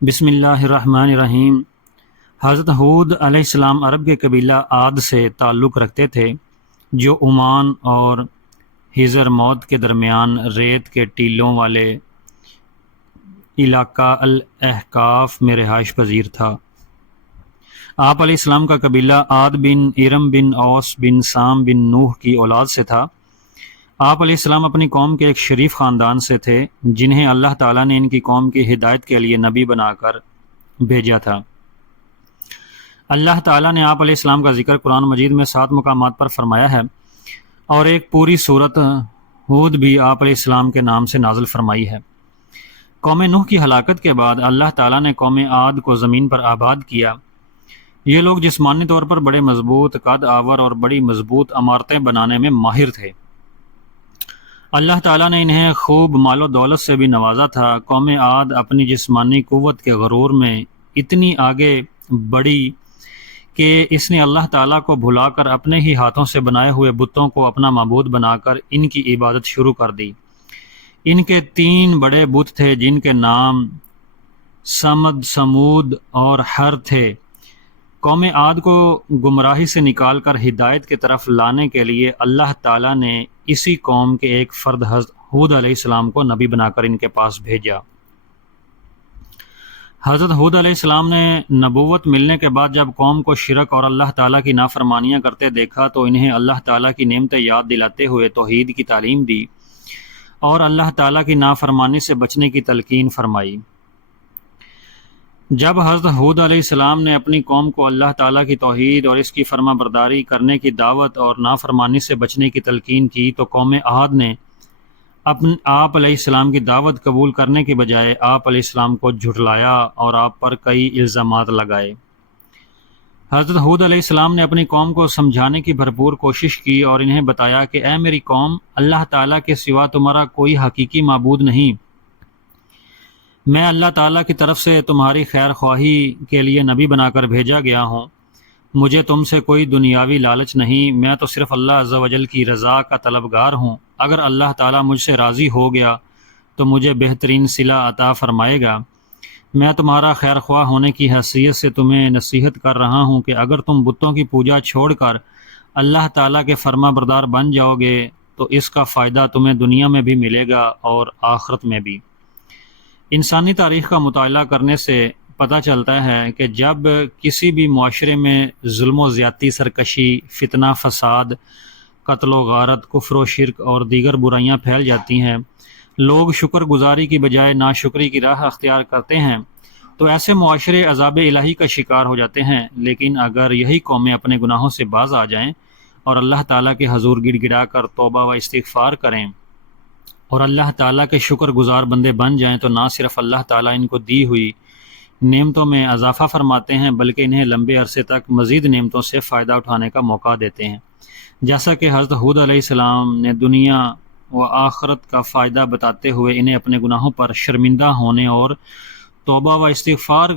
بسم اللہ الرحمن الرحیم۔ حضرت ہود علیہ السلام عرب کے قبیلہ عاد سے تعلق رکھتے تھے جو عمان اور حضر موت کے درمیان ریت کے ٹیلوں والے علاقہ الاحقاف میں رہائش پذیر تھا۔ آپ علیہ السلام کا قبیلہ عاد بن ارم بن اوس بن سام بن نوح کی اولاد سے تھا۔ آپ علیہ السلام اپنی قوم کے ایک شریف خاندان سے تھے جنہیں اللہ تعالیٰ نے ان کی قوم کی ہدایت کے لیے نبی بنا کر بھیجا تھا۔ اللہ تعالیٰ نے آپ علیہ السلام کا ذکر قرآن مجید میں 7 مقامات پر فرمایا ہے اور ایک پوری سورت ہود بھی آپ علیہ السلام کے نام سے نازل فرمائی ہے۔ قوم نوح کی ہلاکت کے بعد اللہ تعالیٰ نے قوم عاد کو زمین پر آباد کیا۔ یہ لوگ جسمانی طور پر بڑے مضبوط، قد آور اور بڑی مضبوط عمارتیں بنانے میں ماہر تھے۔ اللہ تعالیٰ نے انہیں خوب مال و دولت سے بھی نوازا تھا۔ قوم عاد اپنی جسمانی قوت کے غرور میں اتنی آگے بڑھی کہ اس نے اللہ تعالیٰ کو بھلا کر اپنے ہی ہاتھوں سے بنائے ہوئے بتوں کو اپنا معبود بنا کر ان کی عبادت شروع کر دی۔ ان کے 3 بڑے بت تھے جن کے نام سمد، سمود اور ہر تھے۔ قوم عاد کو گمراہی سے نکال کر ہدایت کی طرف لانے کے لیے اللہ تعالیٰ نے اسی قوم کے ایک فرد حضرت ہود علیہ السلام کو نبی بنا کر ان کے پاس بھیجا۔ حضرت ہود علیہ السلام نے نبوت ملنے کے بعد جب قوم کو شرک اور اللہ تعالیٰ کی نافرمانیاں کرتے دیکھا تو انہیں اللہ تعالیٰ کی نعمتیں یاد دلاتے ہوئے توحید کی تعلیم دی اور اللہ تعالیٰ کی نافرمانی سے بچنے کی تلقین فرمائی۔ جب حضرت ہود علیہ السلام نے اپنی قوم کو اللہ تعالیٰ کی توحید اور اس کی فرما برداری کرنے کی دعوت اور نافرمانی سے بچنے کی تلقین کی تو قوم عاد نے آپ علیہ السلام کی دعوت قبول کرنے کے بجائے آپ علیہ السلام کو جھٹلایا اور آپ پر کئی الزامات لگائے۔ حضرت ہود علیہ السلام نے اپنی قوم کو سمجھانے کی بھرپور کوشش کی اور انہیں بتایا کہ اے میری قوم، اللہ تعالیٰ کے سوا تمہارا کوئی حقیقی معبود نہیں۔ میں اللہ تعالیٰ کی طرف سے تمہاری خیر خواہی کے لیے نبی بنا کر بھیجا گیا ہوں۔ مجھے تم سے کوئی دنیاوی لالچ نہیں، میں تو صرف اللہ عز و جل کی رضا کا طلبگار ہوں۔ اگر اللہ تعالیٰ مجھ سے راضی ہو گیا تو مجھے بہترین صلہ عطا فرمائے گا۔ میں تمہارا خیر خواہ ہونے کی حیثیت سے تمہیں نصیحت کر رہا ہوں کہ اگر تم بتوں کی پوجا چھوڑ کر اللہ تعالیٰ کے فرما بردار بن جاؤ گے تو اس کا فائدہ تمہیں دنیا میں بھی ملے گا اور آخرت میں بھی۔ انسانی تاریخ کا مطالعہ کرنے سے پتہ چلتا ہے کہ جب کسی بھی معاشرے میں ظلم و زیادتی، سرکشی، فتنہ، فساد، قتل و غارت، کفر و شرک اور دیگر برائیاں پھیل جاتی ہیں، لوگ شکر گزاری کی بجائے ناشکری کی راہ اختیار کرتے ہیں تو ایسے معاشرے عذاب الہی کا شکار ہو جاتے ہیں۔ لیکن اگر یہی قومیں اپنے گناہوں سے باز آ جائیں اور اللہ تعالیٰ کے حضور گڑ گڑا کر توبہ و استغفار کریں اور اللہ تعالیٰ کے شکر گزار بندے بن جائیں تو نہ صرف اللہ تعالیٰ ان کو دی ہوئی نعمتوں میں اضافہ فرماتے ہیں بلکہ انہیں لمبے عرصے تک مزید نعمتوں سے فائدہ اٹھانے کا موقع دیتے ہیں، جیسا کہ حضرت ہود علیہ السلام نے دنیا و آخرت کا فائدہ بتاتے ہوئے انہیں اپنے گناہوں پر شرمندہ ہونے اور توبہ و استغفار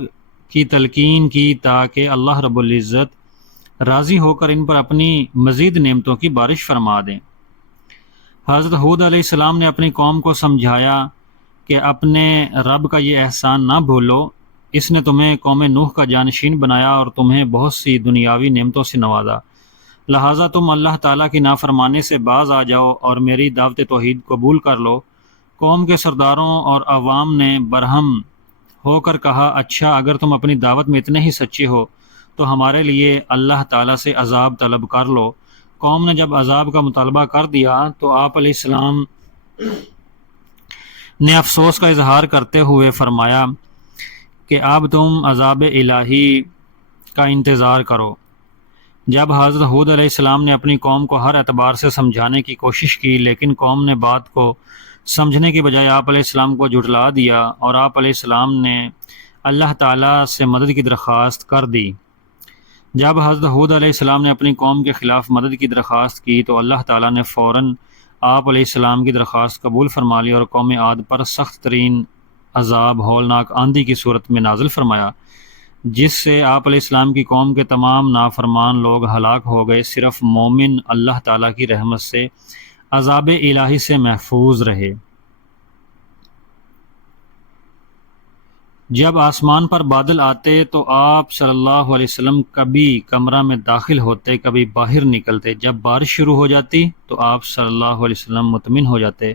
کی تلقین کی تاکہ اللہ رب العزت راضی ہو کر ان پر اپنی مزید نعمتوں کی بارش فرما دیں۔ حضرت ہود علیہ السلام نے اپنی قوم کو سمجھایا کہ اپنے رب کا یہ احسان نہ بھولو، اس نے تمہیں قوم نوح کا جانشین بنایا اور تمہیں بہت سی دنیاوی نعمتوں سے نوازا، لہٰذا تم اللہ تعالیٰ کی نافرمانی سے باز آ جاؤ اور میری دعوت توحید قبول کر لو۔ قوم کے سرداروں اور عوام نے برہم ہو کر کہا، اچھا اگر تم اپنی دعوت میں اتنے ہی سچے ہو تو ہمارے لیے اللہ تعالیٰ سے عذاب طلب کر لو۔ قوم نے جب عذاب کا مطالبہ کر دیا تو آپ علیہ السلام نے افسوس کا اظہار کرتے ہوئے فرمایا کہ اب تم عذاب الہی کا انتظار کرو۔ جب حضرت ہود علیہ السلام نے اپنی قوم کو ہر اعتبار سے سمجھانے کی کوشش کی لیکن قوم نے بات کو سمجھنے کے بجائے آپ علیہ السلام کو جھٹلا دیا اور آپ علیہ السلام نے اللہ تعالیٰ سے مدد کی درخواست کر دی۔ جب حضرت ہود علیہ السلام نے اپنی قوم کے خلاف مدد کی درخواست کی تو اللہ تعالیٰ نے فوراً آپ علیہ السلام کی درخواست قبول فرما لی اور قوم عاد پر سخت ترین عذاب ہولناک آندھی کی صورت میں نازل فرمایا، جس سے آپ علیہ السلام کی قوم کے تمام نافرمان لوگ ہلاک ہو گئے، صرف مومن اللہ تعالیٰ کی رحمت سے عذاب الہی سے محفوظ رہے۔ جب آسمان پر بادل آتے تو آپ صلی اللہ علیہ وسلم کبھی کمرہ میں داخل ہوتے کبھی باہر نکلتے، جب بارش شروع ہو جاتی تو آپ صلی اللہ علیہ وسلم مطمئن ہو جاتے۔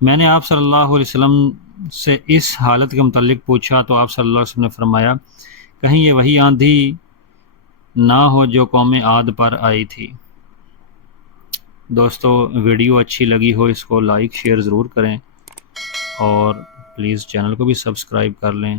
میں نے آپ صلی اللہ علیہ وسلم سے اس حالت کے متعلق پوچھا تو آپ صلی اللہ علیہ وسلم نے فرمایا، کہیں یہ وہی آندھی نہ ہو جو قوم عاد پر آئی تھی۔ دوستو ویڈیو اچھی لگی ہو اس کو لائک شیئر ضرور کریں، اور پلیز چینل کو بھی سبسکرائب کر لیں۔